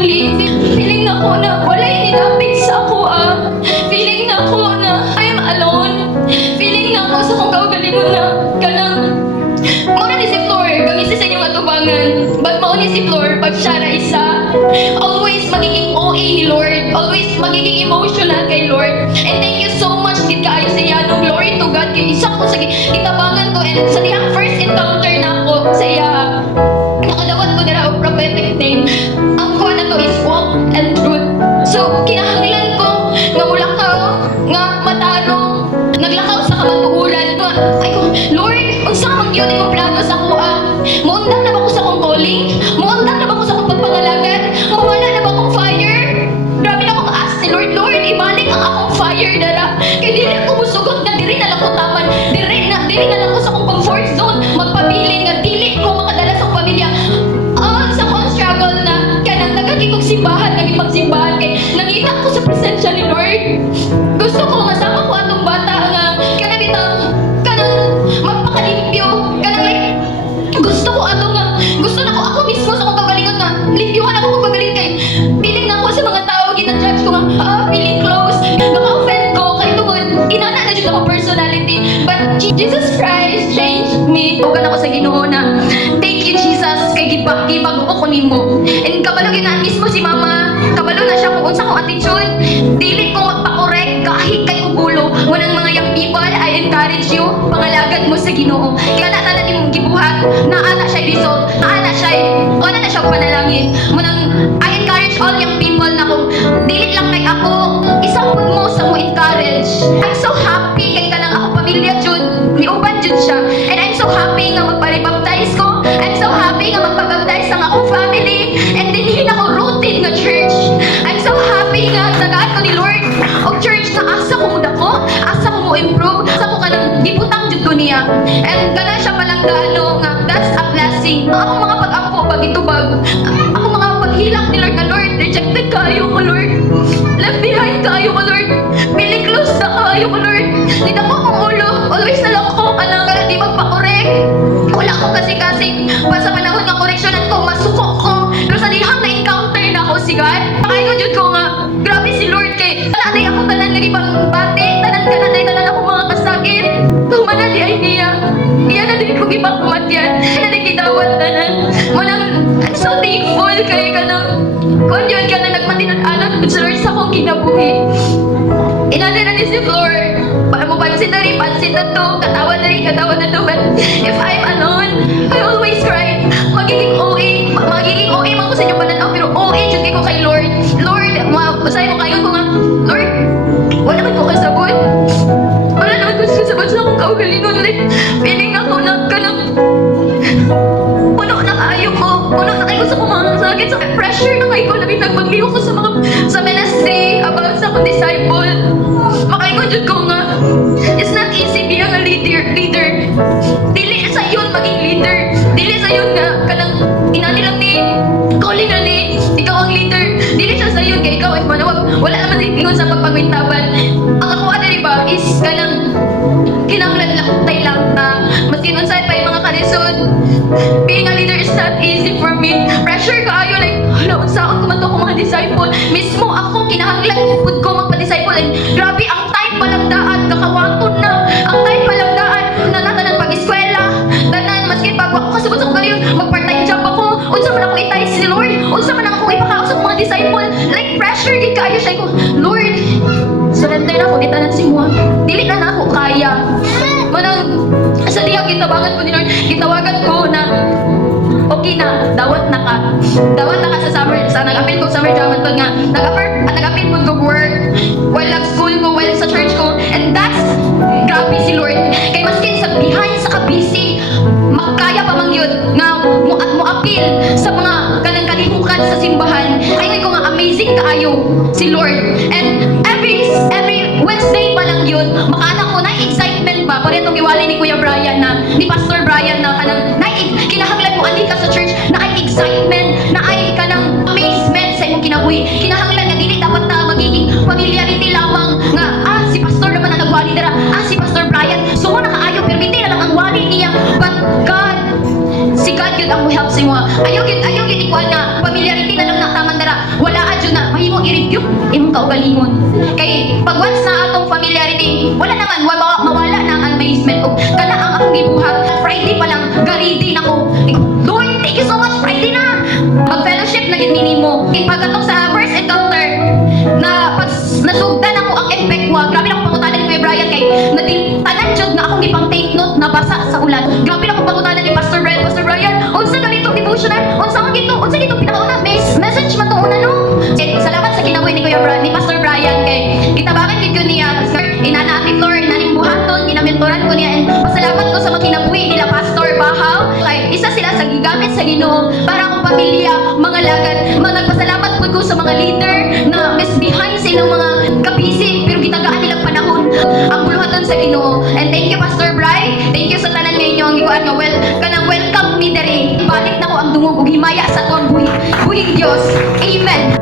lonely. Feeling na ko na walay nilapit sa ako Feeling na ko na I'm alone. Feeling na ko sa kong kaugalingon na kanang muna ni si Flor, kang isa sa inyong atubangan. But mauni si Flor, pag siya na isa, always magiging OA ni Lord. Always magiging emotional kay Lord. And thank you so much, gid kaayo sa iya. No, glory to God. Kay isa ko sa itabangan ko. And sa diyang first encounter na ako sa iya, nakadawat ko nila o prophetic name. Ang kuha na to is walk and truth. So, kinahanglan ko nga mulakaw, nga matarong, naglakaw sa kamatugulan. Ay ko, Lord, unsa man gyud imong plano sa kuha? Muundang na ba ko sa akong calling? Muundang na ba ko sa akong pagpangalagan? Mawala na ba akong fire? Grabe na akong ask ni Lord, Lord, ibalik ang akong fire dara. Kay dili ako musugot nga diri na lang ko taman. Diri na lang ko sa akong comfort zone. Magpabiling nga dili ko makadala sa akong pamilya. Sa akong struggle na kanang nagagikog simbahan, naging pagsimbahan kay nangita ko sa presensya ni Lord. Gusto ko masama ko atong bata nga kanang bitang magpakalimpyo. Kanang like, gusto ko atong nga, gusto na ko ako mismo sa akong kagalingan nga limpyuhan ako kung kagaling kay piling na ako sa mga tao, ginajudge ko nga, feeling close, naka-offend ko, kay tungod, inana na dyan ako personality. But Jesus Christ changed me. Huwag ako sa Ginoo na, thank you Jesus, kay gibag ko nimo. And kabalo ginaan mismo si Mama, kabalo na siya kung unsa kong attitude, dili ko magpa-correct kahit kay ugulo. Munang mga young people, I encourage you, pangalagad mo sa Ginoo. Kaya na nimong gibuhat, naana siya result, naana siya panalangin. Munang, I encourage all young people na kung dili lang kay ako, isang pud mo sa mo encourage. I'm so happy kay kanang ako pamilya jud, niuban jud siya. And I'm so happy nga magpalibaptize ko. I'm so happy nga magpabaptize ang akong family. And dinhin ako rooted nga church. I'm so happy nga tagaan ko ni Lord og church na asa ko muda ko, asa ko mo improve, asa ko kanang gibutang jud ko niya. And kana siya palang gaano nga that's a blessing. Ang akong mga pag-ampo pag-itubag, akong mga paghilak ni Lord nga Lord, rejected kaayo ko Lord, left behind kaayo ko Lord, feeling close na kaayo ko Lord. Dito ko akong ulo, always na lang ko kanang di magpa-correct. Wala ko kasi pa sa panahon nga correctionan ko, masuko ko. Pero sa dihang na-encounter na ako si God, pakayo jud ko nga, grabe si Lord kay tanay ako tanan nga ibang bate, tanan ako mga kasakit. Humana di ay niya. Iya na din ko ibang pamatyan. Na di kitawat tanan. Munang, I'm so thankful kay kanang kung yun ka na nagmatinud-anak sa Lord sa akong kinabuhi. Inana na ni si Flor. Pansin na rin, pansin na to, katawa na to. But if I'm alone, I always cry. Magiging OA man ko sa inyo pananaw, pero OA dyan ko kay Lord. Lord, basahin mo kayo ko nga, Lord, wala naman ko kasabot. Wala naman ko kasabot sa akong kaugalingon. Like, feeling ako na kanang puno na kayo sa kong mga sakit. So, pressure na kayo ko. Labi nagpagliho ko sa ministry about sa akong disciple. Makaingon ko nga, it's not easy being a leader. Dili sa yun maging leader. Dili sa yun nga, kanang inani lang ni, calling na ni, ikaw ang leader. Dili siya sa yun, kaya ikaw ay manawag. Wala naman din sa pagpangwintaban. Ang ako ba is kanang kinanglan lang na maski nun sa'yo pa yung mga karisod. Being a leader is not easy for me. Pressure ka ayo, like, hala, unsaon ko man to akong mga disciple. Mismo ako, kinahanglan pud ko magpa-disciple. And grabe, ang time palang daan, kakawaton na. Ang time palang daan, nanatanan pag-eskwela. Tanan, maski pag ako kasabot sa kong galiyon, mag-part-time job ako. Unsa man ako itay si Lord. Unsa man ako ipakausap mga disciple. Like, pressure, di kaayo siya ko, Lord, surrender na ako, di tanan si Mua. Dili na ako kaya. Manang, sa diya, gitawagan ko ni Lord, gitawagan ko na, okay na, dawat na ka sa summer, sa nag-apil ko summer job, at nga, nag-apil ko work, while nag-school ko, while sa church ko, and that's, grabe si Lord. Kay maskin sa behind, sa kabisi, makaya pa mang yun, nga, mo-apil sa mga kanang kalihukan sa simbahan, ay ko nga, amazing kaayo si Lord. And every Wednesday pa lang yun, makaanak ko na excitement ba, pare itong iwali ni Kuya Brian na, ni Pastor Brian na kanang, kinahanglan mo andi ka sa church, na ay excitement, na ay kanang amazement sa imong kinabuhi. Kinahanglan nga dili dapat na magiging familiarity lamang nga, si Pastor naman ang nagwali dira, si Pastor Brian, so mo nakaayo, pero hindi na lang ang wali niya, but God, si God yun ang mo help sa imo. Ayaw yun ikuan na, familiarity na lang na taman dira. akong kaugalingon. Kay pag once na atong familiarity, wala naman mawala na ang amazement ko. Kana ang akong gibuhat. Friday pa lang, garidi na ko. Lord, thank you so much. Friday na. Mag-fellowship na gid mo. Pag atong sa first encounter na pag nasugdan ako ang effect mo, grabe na akong pangutanan ni Kuya Brian kay tanan jud nga akong gipang take note na basa sa ulan. Grabe na akong pangutanan ni Pastor Brian, unsa ganito devotional? Unsa gito pinakauna? Message man tong una no. Kay salamat sa kinabuhi ni ni Pastor Brian kay gitabangan gid ko niya. Inana ati Lord, naning buhaton, ginamentoran ko niya and pasalamat ko sa mga kinabuhi nila Pastor Bahaw. Kay isa sila sa gigamit sa Ginoo para akong pamilya, mga lagad. Nagpasalamat po ko sa mga leader na mas behind sa ilang mga kabisi pero gitagaan nilang panahon ang buluhaton sa Ginoo. And thank you Pastor Bri. Thank you sa tanan ninyo ang gikuan nga kanang welcome me diri. Balik na ko ang dungog ug himaya sa tuwang buhing Dios. Amen.